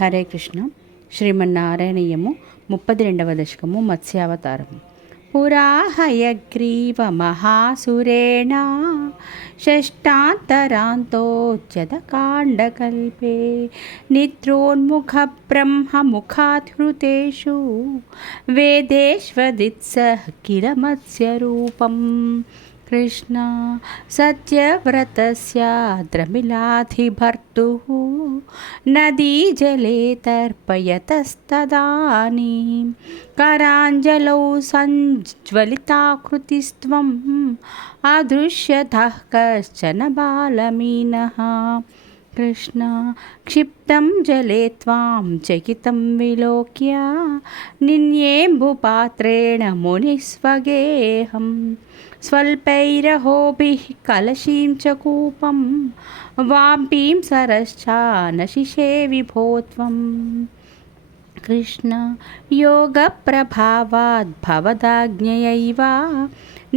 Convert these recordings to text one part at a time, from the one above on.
హరే కృష్ణ. శ్రీమన్నారాయణీయము ముప్పది రెండవ దశకము మత్స్యావతారము. పురాహయగ్రీవ మహాసురేణ షష్టాంతరాంతోచ్యతకాండకల్పే నిద్రోన్ముఖ బ్రహ్మముఖాధృతేషు వేదేష్వదిత్స కిల మత్స్యరూపం. कृष्ण सत्यव्रतस्य द्रमिलाधिभर्तुः नदीजले तर्पयतस्तदानीं। कराञ्जलौ सञ्ज्वलिताकृतिस्त्वम् अदृश्यतः कश्चन बालमीनः। कृष्ण, क्षिप्तं जले त्वां चकितं विलोक्य, निन्येम्बुपात्रेण मुनिस्वगेहं, स्वल्पैरहोभिः कलशीं च कूपं, वाम्पीं सरश्चानशिषे विभो त्वम् కృష్ణ యోగప్రభావాద్భవదాజ్ఞయైవ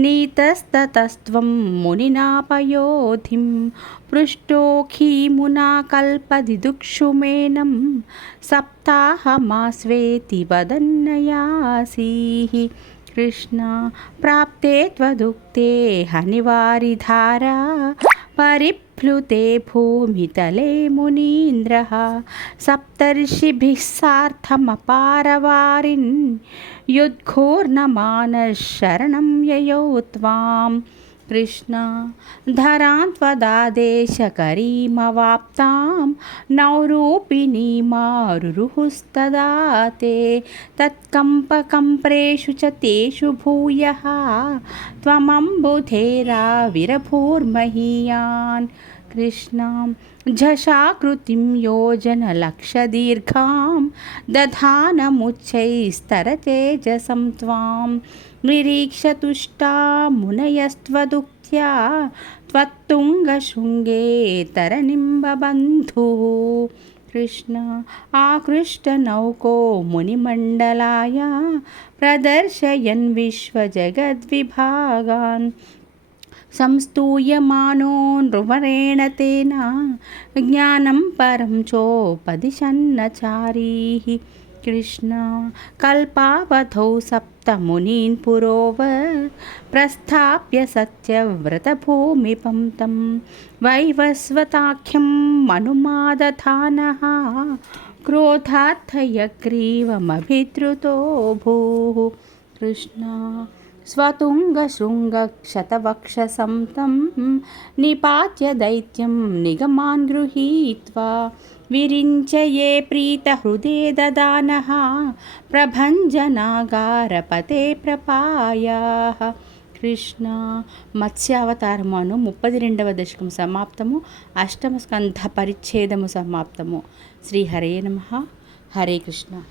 నీతస్తతస్త్వం మునినాపయోధిం పృష్టోఖీమునా కల్పదిదుక్షుమేనం సప్తాహమాస్వేతి వదన్నయాసీః కృష్ణ ప్రాప్తే త్వదుక్తే హనివారిధారా. परिप्लुते भूमितले मुनीन्द्रः सप्तर्षिभिः सार्धमपारवारिन् युद्घोर्नमानः शरणं ययौ त्वां कृष्ण धरान्त्वदादेशकरीमवाप्तां नौरूपिणी मारुरुहुस्तदा ते तत्कम्पकम्प्रेषु च तेषु भूयः त्वमम्बुधेरा विरभूर्महीयान्। कृष्णां झषाकृतिं योजनलक्षदीर्घां। दधानमुच्चैस्तरतेजसं त्वां। निरीक्ष्य तुष्टा मुनयस्त्वदुक्त्या। त्वत्तुङ्गशृङ्गे तरनिम्बबन्धुः। कृष्ण, आकृष्टनौको मुनिमण्डलाय। प्रदर्शयन् विश्वजगद्विभागान्। సంస్తూయమానో నృవరేణ తేన జ్ఞానం పరం చోపదిశన్నచారీ కృష్ణ కల్పావధౌ సప్తమునీన్ పురోవ ప్రస్థాప్య సత్యవ్రతభూమిపం తం వైవస్వతాఖ్యం మనుమాదధాన. క్రోధార్థయగ్రీవమభిద్రుతో భూ. కృష్ణ स्वतुङ्गशृङ्गक्षतवक्षसं तं निपात्य दैत्यं निगमान् गृहीत्वा विरिञ्चये प्रीतहृदे ददानः ప్రభంజనాగారపతే ప్రపాయాః కృష్ణ మత్స్యావతారము అను ముప్పది రెండవ దశకం సమాప్తము అష్టమ స్కంధ పరిచ్ఛేదము సమాప్తము శ్రీ హరే నమ హరే కృష్ణ